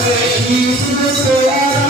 Hare Krishna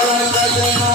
Jala Jala